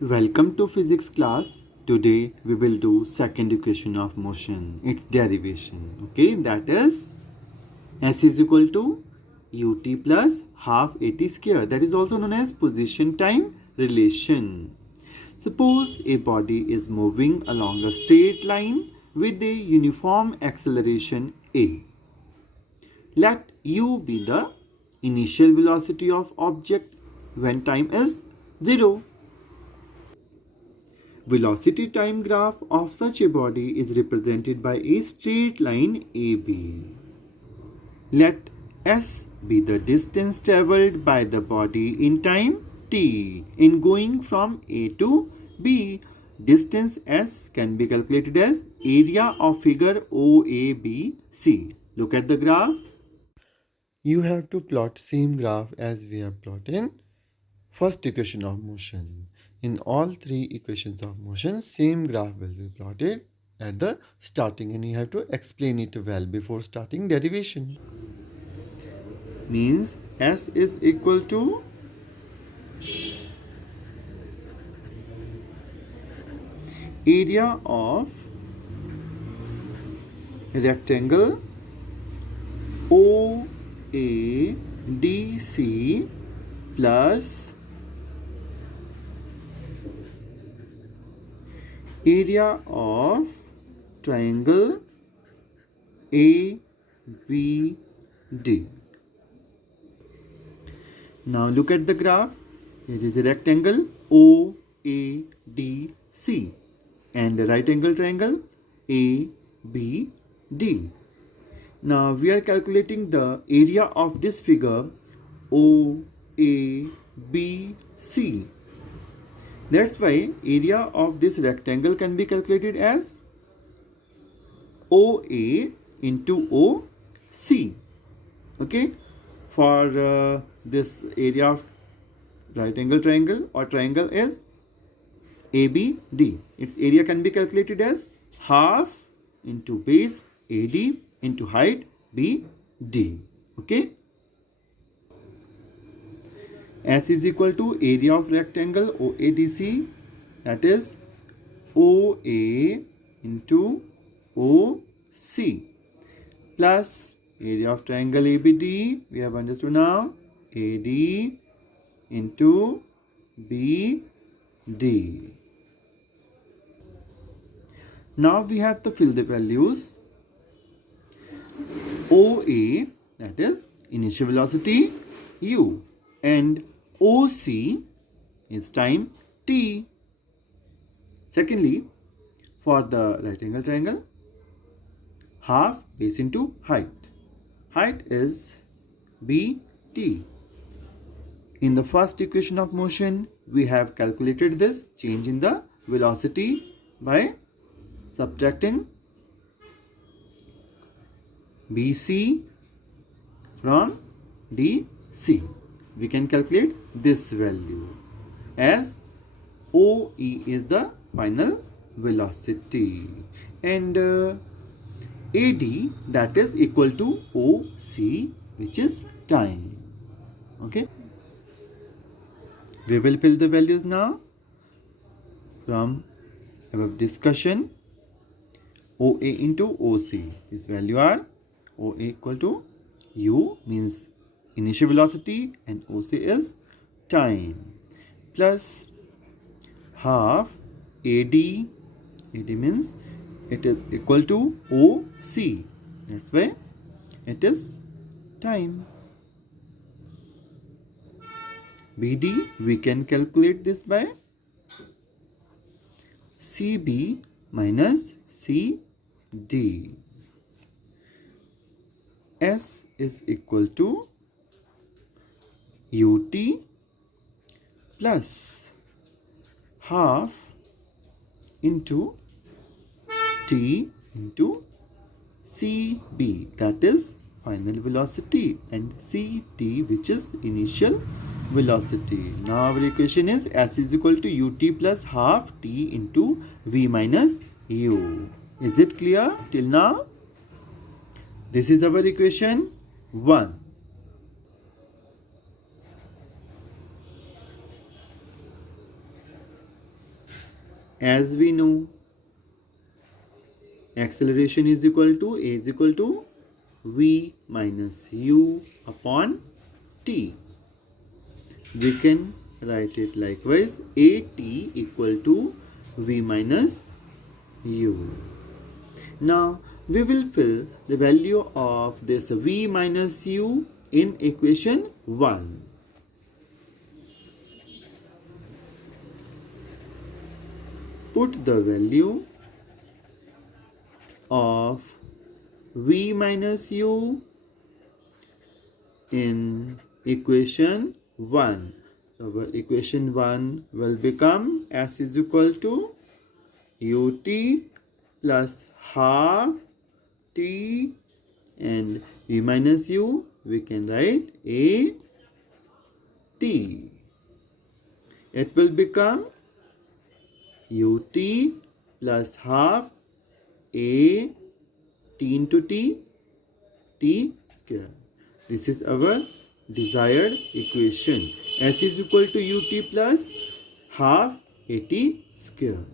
Welcome to physics class. Today we will do second equation of motion, its derivation. Okay, that is S is equal to ut plus half at square. That is also known as position time relation. Suppose a body is moving along a straight line with a uniform acceleration a. Let u be the initial velocity of object when time is 0. Velocity time graph of such a body is represented by a straight line AB. Let S be the distance traveled by the body in time t in going from A to B. Distance S can be calculated as area of figure OABC. Look at the graph. You have to plot same graph as we have plotted in first equation of motion. In all three equations of motion, same graph will be plotted at the starting and you have to explain it well before starting derivation. Means S is equal to area of rectangle OADC plus area of triangle ABD. Now look at the graph. Here is a rectangle OADC and a right angle triangle ABD. Now we are calculating the area of this figure OABC. That's why area of this rectangle can be calculated as OA into OC. Okay, for this area of right angle triangle or triangle is ABD. Its area can be calculated as half into base AD into height BD. Okay. S is equal to area of rectangle OADC, that is OA into OC, plus area of triangle ABD, we have understood now, AD into BD. Now we have to fill the values. OA, that is initial velocity u, and OC is time t. Secondly, for the right angle triangle, half base into height. Height is BT. In the first equation of motion, we have calculated this change in the velocity by subtracting BC from DC. We can calculate this value as OE is the final velocity and AD, that is equal to OC, which is time. Okay, we will fill the values now from above discussion. OA into OC, this value are OA equal to U means initial velocity and OC is time, plus half AD means it is equal to OC, that's why it is time. BD, we can calculate this by CB minus CD. S is equal to UT plus half into T into CB, that is final velocity, and CT, which is initial velocity. Now our equation is S is equal to UT plus half T into V minus U. Is it clear till now? This is our equation 1. As we know, acceleration is equal to A is equal to V minus U upon T. We can write it likewise, AT equal to V minus U. Now we will fill the value of this V minus U in equation 1. Put the value of V minus U in equation 1. Our equation 1 will become S is equal to UT plus half T, and V minus U we can write A T. It will become UT plus half A T into T, T square. This is our desired equation. S is equal to UT plus half AT square.